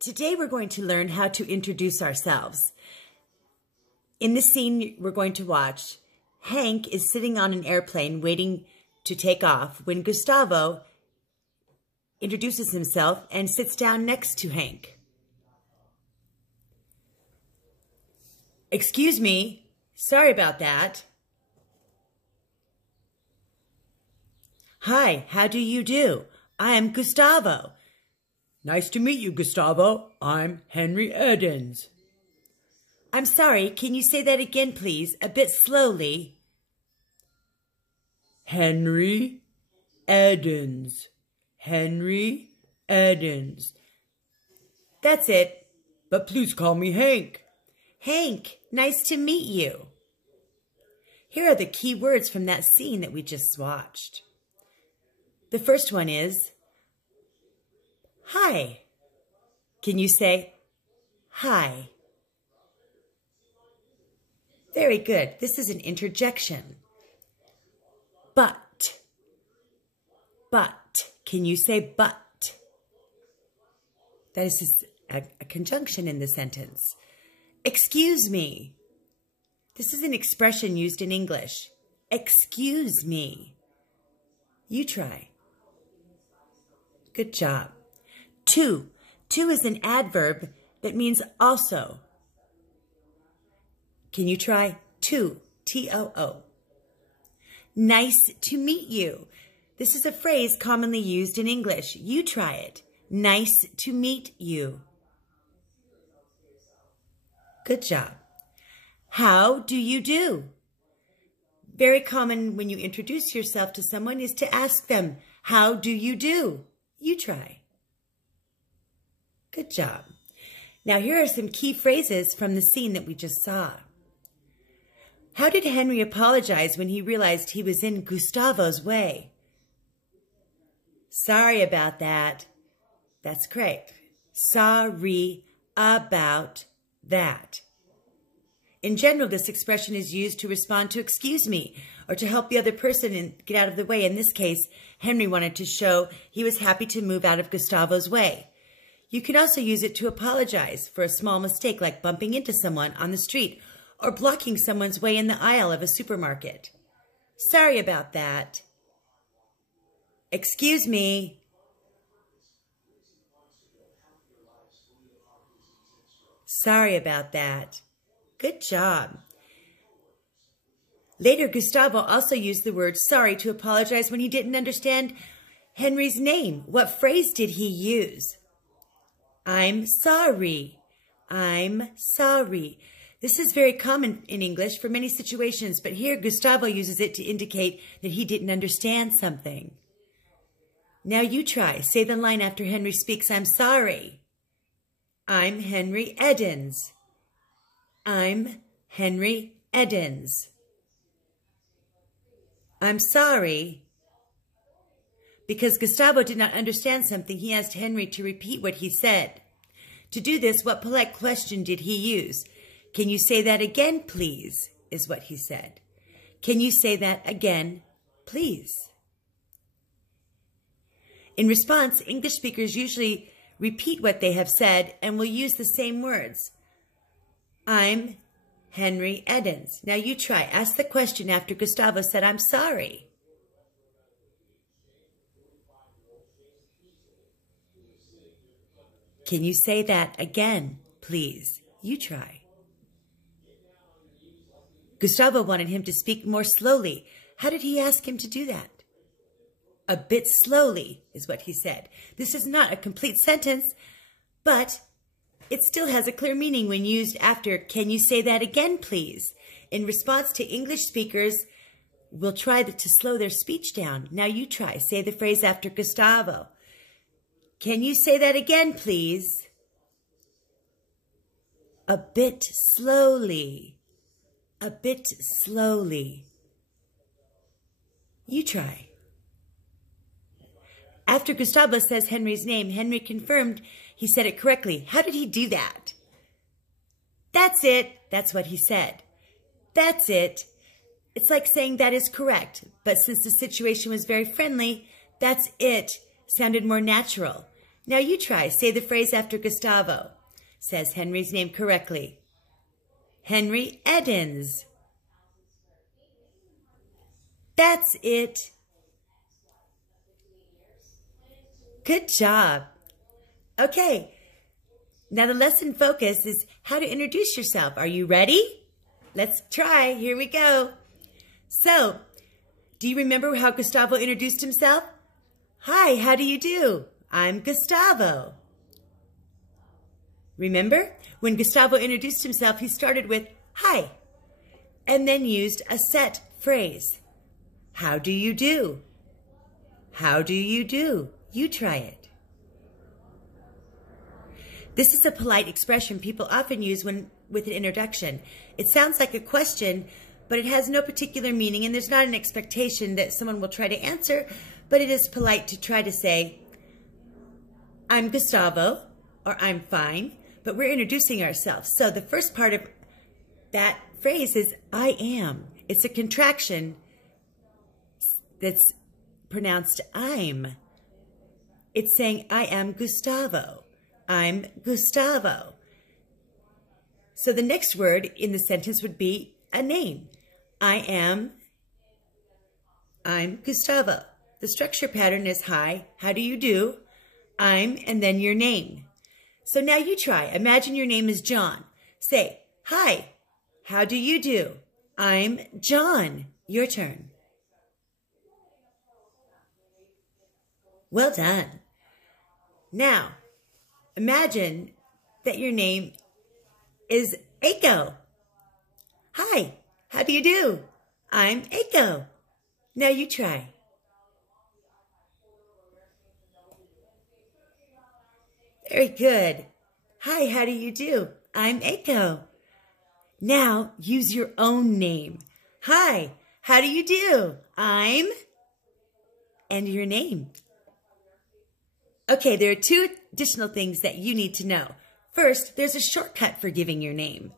Today we're going to learn how to introduce ourselves. In the scene we're going to watch, Hank is sitting on an airplane waiting to take off when Gustavo introduces himself and sits down next to Hank. Excuse me, sorry about that. Hi, how do you do? I am Gustavo. Nice to meet you, Gustavo. I'm Henry Edens. I'm sorry, can you say that again, please? A bit slowly. Henry Edens. Henry Edens. That's it. But please call me Hank. Hank, nice to meet you. Here are the key words from that scene that we just watched. The first one is hi. Can you say hi? Very good. This is an interjection. But. Can you say but? That is a conjunction in the sentence. Excuse me. This is an expression used in English. Excuse me. You try. Good job. To. To is an adverb that means also. Can you try to? T-O-O. Nice to meet you. This is a phrase commonly used in English. You try it. Nice to meet you. Good job. How do you do? Very common when you introduce yourself to someone is to ask them, how do you do? You try. Good job. Now here are some key phrases from the scene that we just saw. How did Henry apologize when he realized he was in Gustavo's way? Sorry about that. That's correct. Sorry about that. In general, this expression is used to respond to excuse me or to help the other person and get out of the way. In this case, Henry wanted to show he was happy to move out of Gustavo's way. You can also use it to apologize for a small mistake like bumping into someone on the street or blocking someone's way in the aisle of a supermarket. Sorry about that. Excuse me. Sorry about that. Good job. Later, Gustavo also used the word sorry to apologize when he didn't understand Henry's name. What phrase did he use? I'm sorry. I'm sorry. This is very common in English for many situations, but here Gustavo uses it to indicate that he didn't understand something. Now you try. Say the line after Henry speaks, I'm sorry. I'm Henry Edens. I'm Henry Edens. I'm sorry. Because Gustavo did not understand something, he asked Henry to repeat what he said. To do this, what polite question did he use? Can you say that again, please? Is what he said. Can you say that again, please? In response, English speakers usually repeat what they have said and will use the same words. I'm Henry Edens. Now you try. Ask the question after Gustavo said, I'm sorry. Can you say that again, please? You try. Gustavo wanted him to speak more slowly. How did he ask him to do that? A bit slowly is what he said. This is not a complete sentence, but it still has a clear meaning when used after, can you say that again, please? In response to English speakers, will try to slow their speech down. Now you try. Say the phrase after Gustavo. Can you say that again, please? A bit slowly. A bit slowly. You try. After Gustavo says Henry's name, Henry confirmed he said it correctly. How did he do that? That's it. That's what he said. That's it. It's like saying that is correct. But since the situation was very friendly, that's it sounded more natural. Now you try. Say the phrase after Gustavo. Says Henry's name correctly. Henry Edens. That's it. Good job. Okay. Now the lesson focus is how to introduce yourself. Are you ready? Let's try. Here we go. So, do you remember how Gustavo introduced himself? Hi, how do you do? I'm Gustavo. Remember? When Gustavo introduced himself, he started with hi, and then used a set phrase. How do you do? How do you do? You try it. This is a polite expression people often use with an introduction. It sounds like a question, but it has no particular meaning, and there's not an expectation that someone will try to answer, but it is polite to try to say, I'm Gustavo, or I'm fine, but we're introducing ourselves. So the first part of that phrase is I am. It's a contraction that's pronounced I'm. It's saying I am Gustavo. I'm Gustavo. So the next word in the sentence would be a name. I'm Gustavo. The structure pattern is hi, how do you do? I'm, and then your name. So now you try. Imagine your name is John. Say, hi, how do you do? I'm John. Your turn. Well done. Now, imagine that your name is Aiko. Hi, how do you do? I'm Aiko. Now you try. Very good. Hi, how do you do? I'm Aiko. Now use your own name. Hi, how do you do? I'm, and your name. Okay, there are two additional things that you need to know. First, there's a shortcut for giving your name.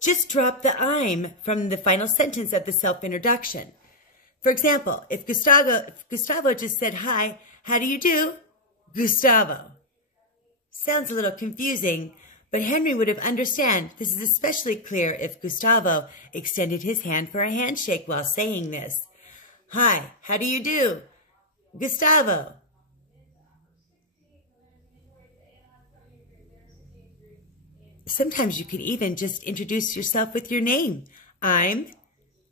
Just drop the I'm from the final sentence of the self-introduction. For example, if Gustavo just said, hi, how do you do? Gustavo. Sounds a little confusing, but Henry would have understood. This is especially clear if Gustavo extended his hand for a handshake while saying this. Hi, how do you do? Gustavo. Sometimes you could even just introduce yourself with your name. I'm,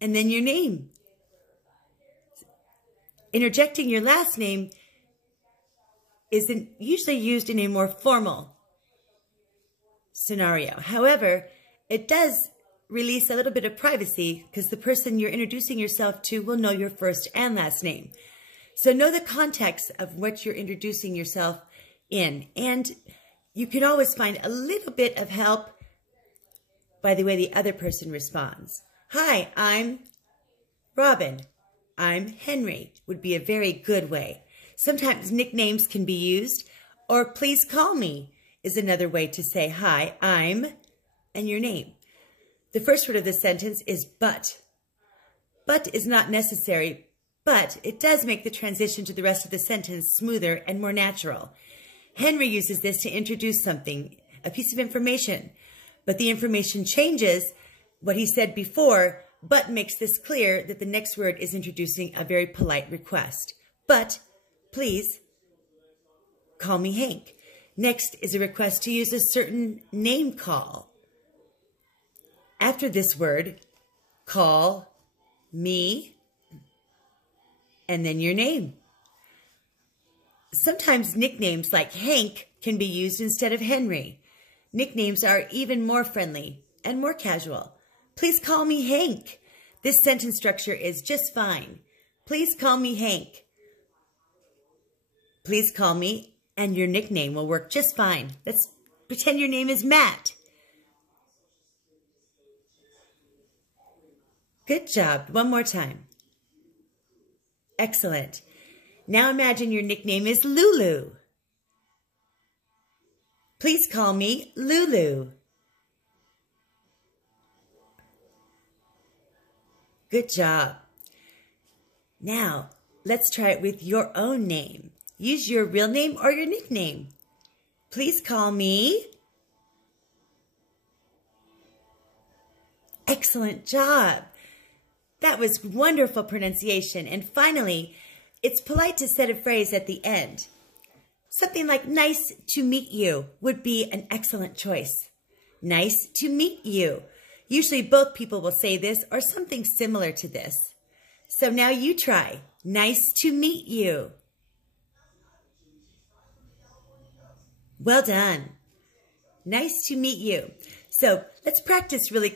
and then your name. Interjecting your last name is usually used in a more formal scenario. However, it does release a little bit of privacy because the person you're introducing yourself to will know your first and last name. So know the context of what you're introducing yourself in. And you can always find a little bit of help by the way the other person responds. Hi, I'm Robin. I'm Henry would be a very good way. Sometimes nicknames can be used, or please call me is another way to say hi, I'm, and your name. The first word of the sentence is but. But is not necessary, but it does make the transition to the rest of the sentence smoother and more natural. Henry uses this to introduce something, a piece of information, but the information changes what he said before, but makes this clear that the next word is introducing a very polite request. But please call me Hank. Next is a request to use a certain name call. After this word, call me, and then your name. Sometimes nicknames like Hank can be used instead of Henry. Nicknames are even more friendly and more casual. Please call me Hank. This sentence structure is just fine. Please call me Hank. Please call me, and your nickname will work just fine. Let's pretend your name is Matt. Good job. One more time. Excellent. Now imagine your nickname is Lulu. Please call me Lulu. Good job. Now, let's try it with your own name. Use your real name or your nickname. Please call me. Excellent job. That was wonderful pronunciation. And finally, it's polite to set a phrase at the end. Something like nice to meet you would be an excellent choice. Nice to meet you. Usually both people will say this or something similar to this. So now you try. Nice to meet you. Well done. Nice to meet you. So let's practice really